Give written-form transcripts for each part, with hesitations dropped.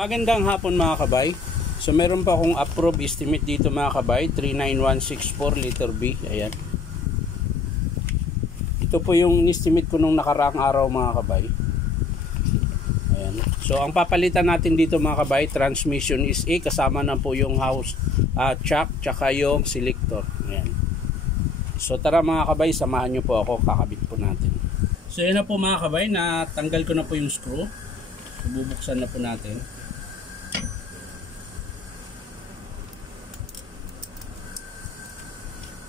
Magandang hapon mga kabay. So meron pa akong approved estimate dito mga kabay, 39164 liter B. Ayan. Ito po yung estimate ko nung nakaraang araw mga kabay. Ayan. So ang papalitan natin dito mga kabay, transmission is A, kasama na po yung house chuck tsaka yung selector. Ayan. So tara mga kabay, samahan nyo po ako, kakabit po natin. So yan na po mga kabay, natanggal ko na po yung screw. So, bubuksan na po natin.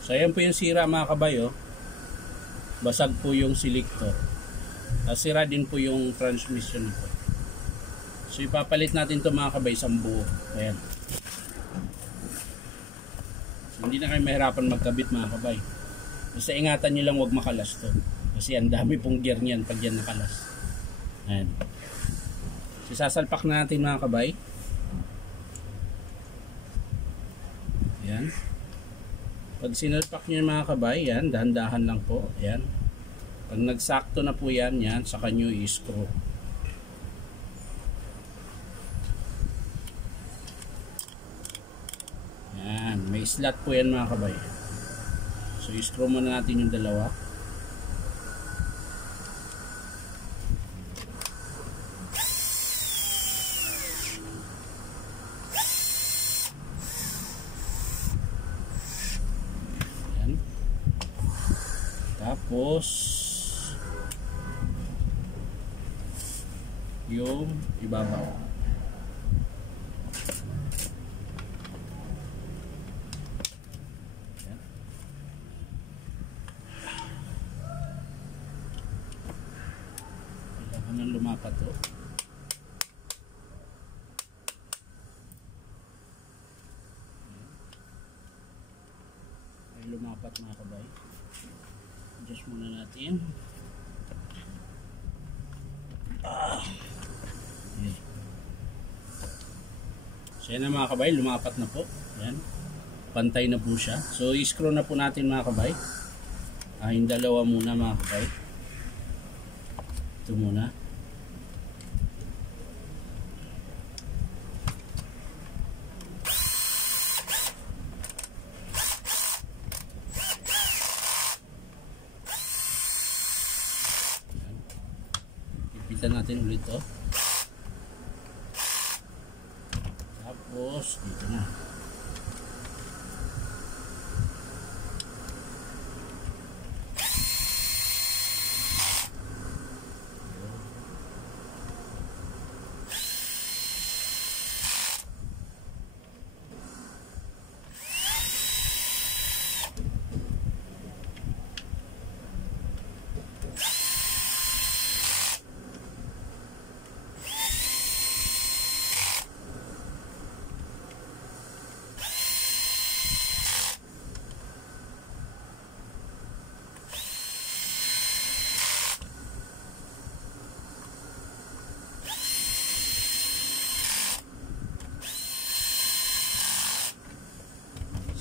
So ayan po yung sira mga kabay, oh. Basag po yung selector. Sira din po yung transmission po. So ipapalit natin to mga kabay, isang buo. Ayan. So, hindi na kayo mahirapan magkabit mga kabay. Basta ingatan nyo lang huwag makalas to. Kasi ang dami pong gear niyan pag yan nakalas. Ayan. So sasalpak na natin mga kabay. Ayan. Pag sinalpak nyo mga kabay, yan, dahan-dahan lang po. Ayan. Pag nagsakto na po yan, yan, saka nyo i-screw. Yan, may slot po yan mga kabay. So, i-screw muna natin yung dalawa. Tapos yung ibabaw. Kailangan nang lumapat to. Ay lumapat mga kabay. Adjust muna natin. Okay. So yan na mga kabay, lumapat na po. Yan. Pantay na po siya. So i-screw na po natin mga kabay. Yung dalawa muna mga kabay. Ito muna. Ipitan natin ulit to. Tapos dito na.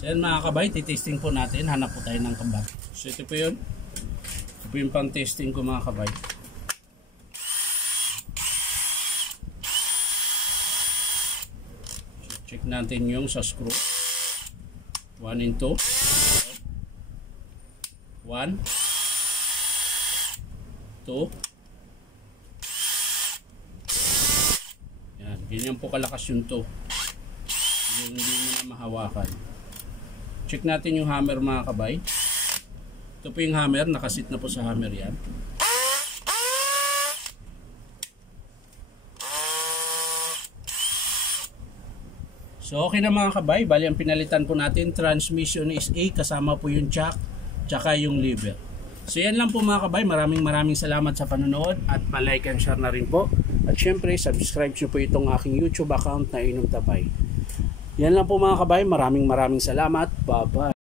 So yan mga kabay, titesting po natin. Hanap po tayo ng kabat. So ito po yun. Ito po yung pang testing ko mga kabay. So, check natin yung sa screw. 1 and 2. 1 2. Yan, ganyan po kalakas yung 2. Hindi mo na mahawakan. Check natin yung hammer mga kabay. Ito po yung hammer, nakasit na po sa hammer yan. So okay na mga kabay, bali ang pinalitan po natin, transmission is A, kasama po yung chuck, tsaka yung lever. So yan lang po mga kabay, maraming salamat sa panonood at pa-like and share na rin po. At syempre, subscribe nyo po itong aking YouTube account na Inom Tabay. Yan lang po mga kabay, maraming salamat. Bye-bye.